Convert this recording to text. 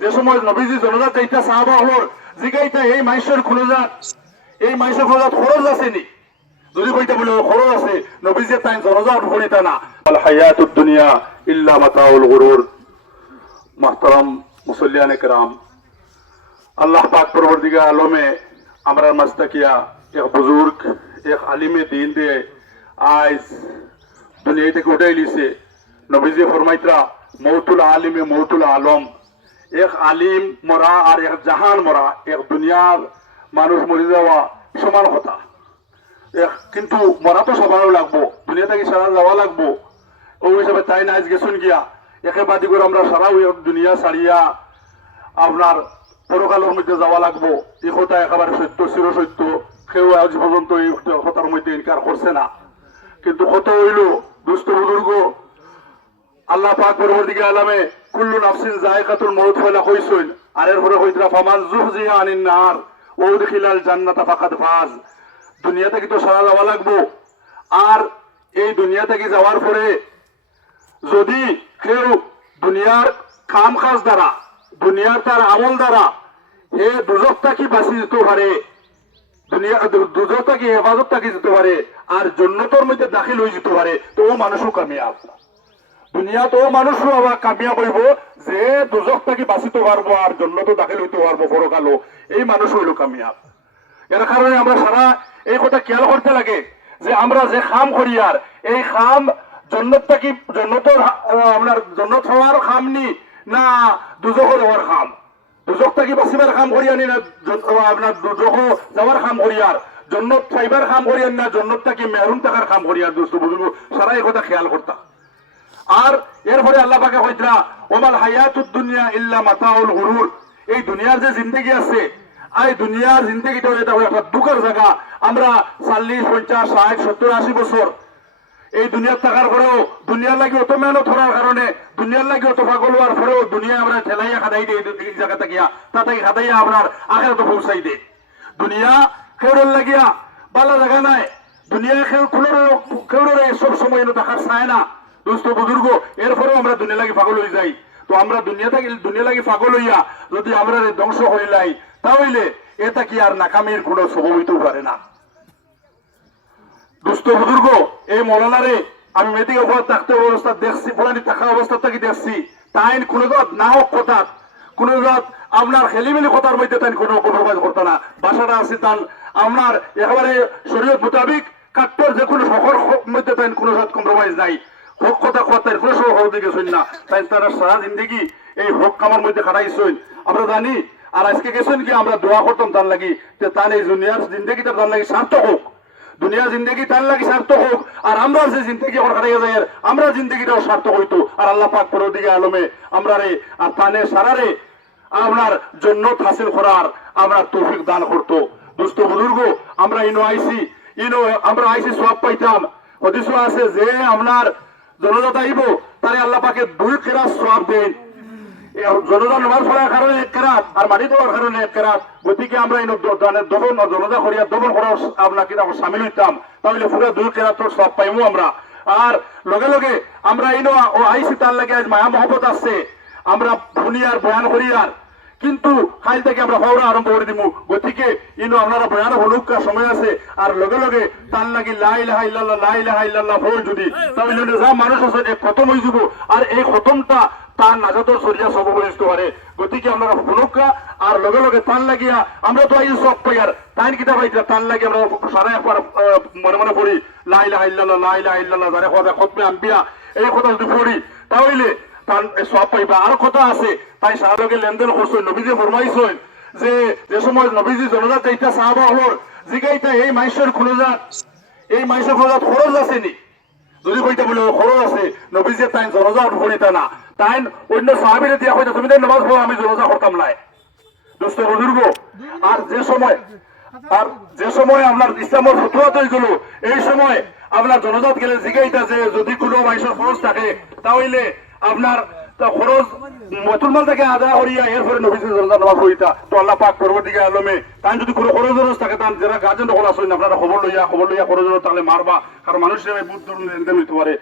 যে সময় নবীজি জনজাত এইটা সাহাবা হলোর জিগাইটা এই মাইশের খুলজাত এই মাইশের খুলজাত খরচ আসেনি যদি কইতে বলে খরচ আছে নবীজি তাই জনজাত ভরিতা না আল হায়াতুদ দুনিয়া ইল্লা মাতাউল গুরুর। মুহতারাম মুসল্লিয়ান کرام, अल्लाह पाक परवरदिगार आलमे हमरा मस्तकिया एक बुजुर्ग एक आलिमे दीन दे आज दुनिया থেকে উঠাই লিছে। নবীজি ফরমাইতরা মৌতুল আলিমে মৌতুল আলম, এক আলিম মরা আর এক জাহান মরা, এক দুনিয়ার মানুষ মরে যাওয়া সমান কথা। কিন্তু মরা তো সবারও লাগবো, দুনিয়া থেকে সারা যাওয়া লাগবো। ওই হিসাবে তাই না আজ গেছুন গিয়া একে বাদি করে আমরা সারা দুনিয়া ছাড়িয়া আপনার পরকালের মধ্যে যাওয়া লাগবো। এই কথা একেবারে সত্য, চির সত্য। কেউ আজ পর্যন্ত এই কথার মধ্যে ইনকার করছে না। কিন্তু কত হইল দুষ্ট বুজুর্গ আল্লাহ পাক পরবর্তীকালে আলামে কুল্লু নাফসিন যায়কাতুল মউত হইলা কইছেন। আর এরপরে কইতরা ফামান যুহজিহা আনিন নার ওয়া উদখিলাল জান্নাতা ফাকাদ ফাজ। দুনিয়া থেকে তো সারা যাওয়া লাগবো। আর এই দুনিয়া থেকে যাওয়ার পরে যদি কেউ দুনিয়ার কাম কাজ দ্বারা দুনিয়ার তার আমল দ্বারা এ দুজক থাকি বাঁচি যেতে পারে, দুনিয়া দুজক থাকি হেফাজত থাকি যেতে পারে আর জান্নাতের মধ্যে দাখিল হয়ে যেতে পারে, তো ও মানুষও কামিয়াব। দুনিয়া তো মানুষও আবার কামিয়াব হইব যে দুজক থাকি বাঁচিতে পারবো আর জান্নাতে দাখিল হইতে পারবো পরকালও, এই মানুষ হইল কামিয়াব। এর কারণে আমরা সারা এই কথা খেয়াল করতে লাগে যে আমরা যে খাম করি আর এই খাম জান্নাত থাকি জান্নাতের আপনার জান্নাত হওয়ার খাম নি না দুজক যাওয়ার খাম, দুজক থাকি বাঁচিবার খাম করি আনি না আপনার দুজক যাওয়ার খাম করি আর জান্নাত পাইবার খাম করি আনি না জান্নাত থাকি মেহরুম থাকার খাম করি আর। দোস্ত বুঝবো সারা এই কথা খেয়াল করতা। আর এরপরে আল্লাহ পাকে কইতরা ওমাল হায়াতুদ দুনিয়া ইল্লা মাতাউল গুরুর। এই দুনিয়ার যে জিন্দেগি আছে এই দুনিয়ার জিন্দেগিটা এটা একটা দুঃখের জায়গা। আমরা 40, 50, 60, 70, 80 বছর এই দুনিয়ার থাকার পরেও দুনিয়ার লাগে অত মেহনত করার কারণে দুনিয়ার লাগে অত পাগল হওয়ার পরেও দুনিয়া আমরা ঠেলাইয়া খাদাই দিই এই জায়গা থাকিয়া তাতে খাদাইয়া আপনার আখেরাতে পৌঁছাই দে। দুনিয়া খেউরের লাগিয়া বালা জায়গা নাই, দুনিয়া খেউরে সব সময় দেখার চায় না। দোস্ত বুজুর্গ এরপরেও আমরা দুনিয়া লাগি পাগল হয়ে যাই। তো আমরা দুনিয়া লাগি পাগল হইয়া যদি আমরা ধ্বংস হইলাই তাহলে এটা কি আর নাকামির কোনো স্বভাব হইতেও পারে না। দুষ্ট বুজুর্গ এই মৌলানারে আমি মেয়েদিকে উপর থাকতে অবস্থা দেখছি, পুরানি থাকা অবস্থা থেকে দেখছি। তাই কোন না হোক কথা কোন আপনার খেলিমেলি কথার মধ্যে তাই কোনো কম্প্রোমাইজ করতো না। বাসাটা আছে তার আপনার একেবারে শরীয়ত মোতাবিক কাট্টর যে কোনো শহর মধ্যে তাই কোনো কম্প্রোমাইজ নাই। হক কথা কথার কোনো সহ দিকে শুন না, তাই তারা সারা জিন্দগি এই হক কামার মধ্যে খাটাইছেন আমরা জানি। আর আজকে গেছেন কি আমরা দোয়া করতাম তার লাগি যে তার এই দুনিয়ার জিন্দগিটা তার লাগি সার্থক হোক, দুনিয়ার জিন্দগি তার লাগি সার্থক হোক আর আমরা যে জিন্দগি খাটাইয়া যাই আমরা জিন্দগিটাও সার্থক হইতো। আর আল্লাহ পাক পরদিকে আলমে আমরা রে আর তানে সারারে আপনার জান্নাত হাসিল করার আমরা তৌফিক দান করতো। দুষ্ট বুজুর্গ আমরা আমরা আইসি সওয়াব পাইতাম। হাদিসে আছে যে আপনার জনজাত আইব তারে আল্লাহ পাকে 2 কিরাত সওয়াব দেন। জনজাত নামাজ পড়ার কারণে 1 কিরাত আর মাটি দেওয়ার কারণে 1 কিরাত। গতিকে আমরা দবন জনজা করিয়া দবন করার আপনাকে সামিল হইতাম তাহলে পুরো 2 কিরাত সওয়াব পাইমু আমরা। আর লগে লগে আমরা ও আইসি তার লাগে আজ মায়া মহব্বত আছে আমরা দুনিয়ার বয়ান করিয়ার কিন্তু কাল থেকে আমরা হওয়া আরম্ভ করে দিব। গতিকে আপনারা বয়ান হলুক সময় আছে আর লগে লগে তার লাগি লা ইলাহা ইল্লাল্লাহ লা ইলাহা ইল্লাল্লাহ বল যদি তাহলে যা মানুষ আছে খতম হয়ে যাব আর এই খতমটা তার নাজাতের সরিয়া সব হইতে পারে। গতিকে আপনারা হলুক আর লগে লগে তার লাগিয়া আমরা তো এই সব পাই আর তাই কিতা পাইতা তার লাগে আমরা সারা একবার মনে মনে পড়ি লা ইলাহা ইল্লাল্লাহ লা ইলাহা ইল্লাল্লাহ যারে কথা খতমে আম্বিয়া এই কথা যদি পড়ি তাহলে সব পাইবা। আর কথা আছে তাই সারা লোকে লেনদেন করছেন। নবীজি ফরমাইছেন যে সময় নবীজি জনজাত এইটা সাহাবা হলোর জিগাইটা এই মাইশের খুলজাত এই মাইশের খুলজাত খরচ আসেনি যদি কইতে বলে খরচ আছে নবীজি তাই জনজাত ভরিতা না। তাই অন্য সাহাবীরে দিয়া কইতা তুমি তাই নামাজ পড়ো আমি জনজা করতাম নাই। দোস্ত বুজুর্গ আর যে সময় আপনার ইসলামের ফতোয়া তৈরি হলো এই সময় আপনার জনজাত গেলে জিগাইটা যে যদি কোনো মাইশের খরচ থাকে তাহলে আপনার খরচ মুসলমান থেকে আদা করিয়া এরপরে নবীজি জনজাত নামাজ পড়িতা। তো আল্লাহ পাক পরবর্তীকালে আলমে তাই যদি কোনো খরচ থাকে তার যারা গার্জেন হল আসেন আপনারা খবর লইয়া খরচ তাহলে মারবা, কারণ মানুষের বুদ্ধ লেনদেন হইতে পারে।